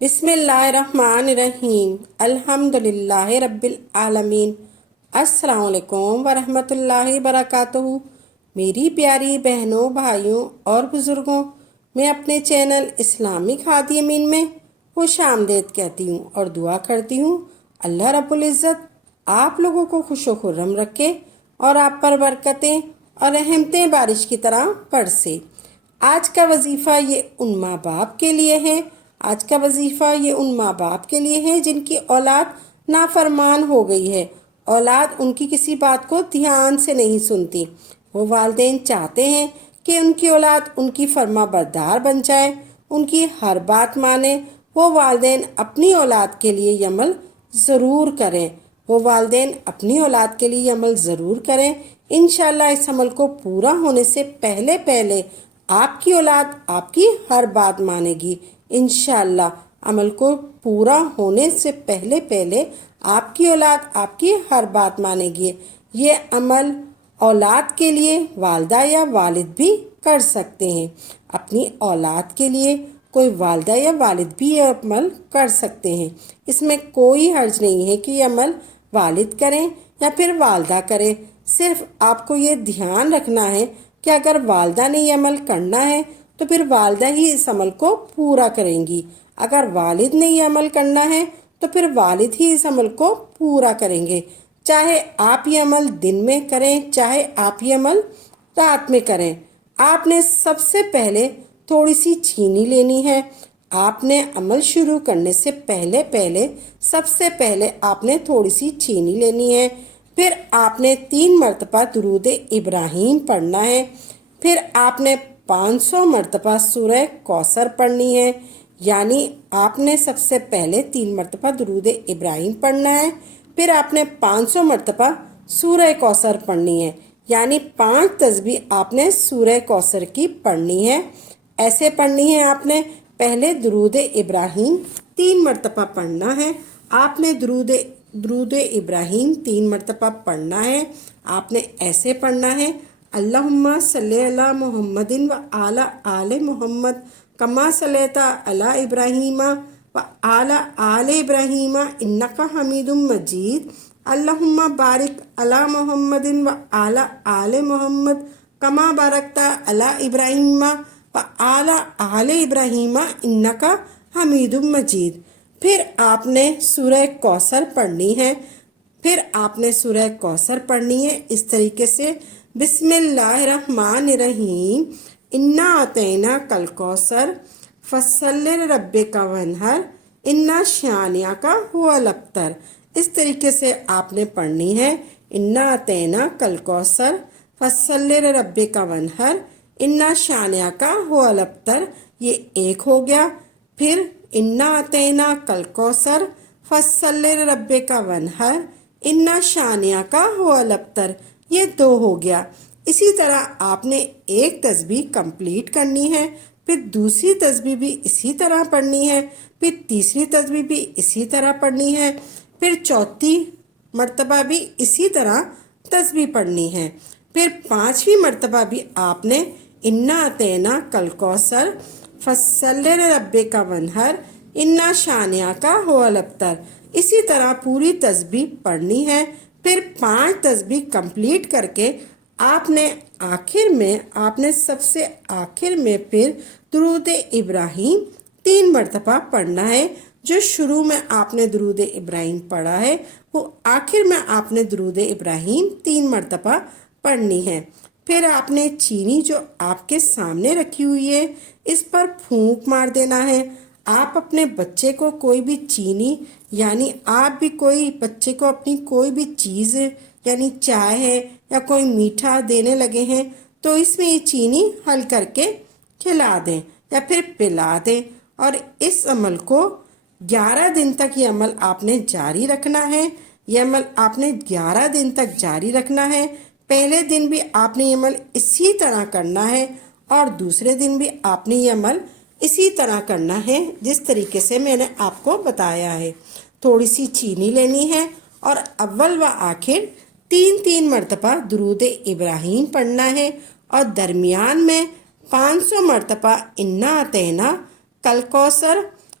بسم اللہ الرحمن الرحیم الحمدللہ رب العالمین۔ السلام علیکم ورحمۃ اللہ وبرکاتہ۔ میری پیاری بہنوں، بھائیوں اور بزرگوں، میں اپنے چینل اسلامک ہادی امین میں خوش آمدید کہتی ہوں اور دعا کرتی ہوں اللہ رب العزت آپ لوگوں کو خوش و خرم رکھے اور آپ پر برکتیں اور رحمتیں بارش کی طرح برسے۔ آج کا وظیفہ یہ ان ماں باپ کے لیے ہے جن کی اولاد نافرمان ہو گئی ہے۔ اولاد ان کی کسی بات کو دھیان سے نہیں سنتی۔ وہ والدین چاہتے ہیں کہ ان کی اولاد ان کی فرما بردار بن جائے، ان کی ہر بات مانے۔ وہ والدین اپنی اولاد کے لیے یہ عمل ضرور کریں۔ انشاءاللہ اس عمل کو پورا ہونے سے پہلے آپ کی اولاد آپ کی ہر بات مانے گی۔ انشاءاللہ عمل کو پورا ہونے سے پہلے آپ کی اولاد آپ کی ہر بات مانے گی۔ یہ عمل اولاد کے لیے والدہ یا والد بھی کر سکتے ہیں۔ اپنی اولاد کے لیے کوئی والدہ یا والد بھی یہ عمل کر سکتے ہیں۔ اس میں کوئی حرج نہیں ہے کہ یہ عمل والد کریں یا پھر والدہ کریں۔ صرف آپ کو یہ دھیان رکھنا ہے کہ اگر والدہ نے یہ عمل کرنا ہے تو پھر والدہ ہی اس عمل کو پورا کریں گی۔ اگر والد نے یہ عمل کرنا ہے تو پھر والد ہی اس عمل کو پورا کریں گے۔ چاہے آپ یہ عمل دن میں کریں، چاہے آپ یہ عمل رات میں کریں۔ آپ نے سب سے پہلے تھوڑی سی چینی لینی ہے۔ آپ نے عمل شروع کرنے سے سب سے پہلے آپ نے تھوڑی سی چینی لینی ہے۔ پھر آپ نے 3 مرتبہ درود ابراہیم پڑھنا ہے۔ پھر آپ نے 500 مرتبہ سورہ کوثر پڑھنی ہے۔ یعنی آپ نے سب سے پہلے 3 مرتبہ درود ابراہیم پڑھنا ہے، پھر آپ نے 500 مرتبہ سورہ کوثر پڑھنی ہے۔ یعنی 5 تسبیح آپ نے سورہ کوثر کی پڑھنی ہے۔ ایسے پڑھنی ہے آپ نے پہلے درود ابراہیم 3 مرتبہ پڑھنا ہے۔ آپ نے درود ابراہیم 3 مرتبہ پڑھنا ہے۔ آپ نے ایسے پڑھنا ہے اللہم صلی علی محمد و علی آل محمد کما صلیت علی ابراہیم و علی آل ابراہیم انک حمید مجید۔ اللہم بارک علی محمد و علی آل محمد کما بارکت علی ابراہیم و علی آل ابراہیم انک حمید مجید۔ پھر آپ نے سورہ کوثر پڑھنی ہے۔ اس طریقے سے بسم اللہ الرحمن الرحیم انا اعطیناک الکوثر فصلی لربک وانحر ان شانئک هو الابتر۔ اس طریقے سے آپ نے پڑھنی ہے انا اعطیناک الکوثر فصلی لربک وانحر ان شانئک هو الابتر، یہ ایک ہو گیا۔ پھر انا اعطیناک الکوثر فصلی لربک وانحر ان شانئک هو الابتر، یہ 2 ہو گیا۔ اسی طرح آپ نے ایک تسبیح کمپلیٹ کرنی ہے، پھر دوسری تسبیح بھی اسی طرح پڑھنی ہے، پھر تیسری تسبیح بھی اسی طرح پڑھنی ہے، پھر چوتھی مرتبہ بھی اسی طرح تسبیح پڑھنی ہے، پھر 5ویں مرتبہ بھی آپ نے انا اعطیناک الکوثر فصلی لربک وانحر ان شانئک هو الابتر، اسی طرح پوری تسبیح پڑھنی ہے۔ پھر 5 تسبیح کمپلیٹ کر کے آپ نے سب سے آخر میں پھر درود ابراہیم 3 مرتبہ پڑھنا ہے۔ جو شروع میں آپ نے درود ابراہیم پڑھا ہے وہ آخر میں آپ نے درود ابراہیم 3 مرتبہ پڑھنی ہے۔ پھر آپ نے چینی جو آپ کے سامنے رکھی ہوئی ہے اس پر پھونک مار دینا ہے۔ آپ اپنے بچے کو کوئی بھی چینی یعنی آپ بھی کوئی بچے کو اپنی کوئی بھی چیز یعنی چائے ہے یا کوئی میٹھا دینے لگے ہیں تو اس میں یہ چینی حل کر کے کھلا دیں یا پھر پلا دیں، اور اس عمل کو 11 دن تک یہ عمل آپ نے جاری رکھنا ہے۔ یہ عمل آپ نے 11 دن تک جاری رکھنا ہے۔ پہلے دن بھی آپ نے یہ عمل اسی طرح کرنا ہے اور دوسرے دن بھی آپ نے یہ عمل اسی طرح کرنا ہے جس طریقے سے میں نے آپ کو بتایا ہے۔ تھوڑی سی چینی لینی ہے اور اول و آخر 3 مرتبہ درود ابراہیم پڑھنا ہے اور درمیان میں 500 مرتبہ انا اعطیناک الکوثر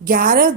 11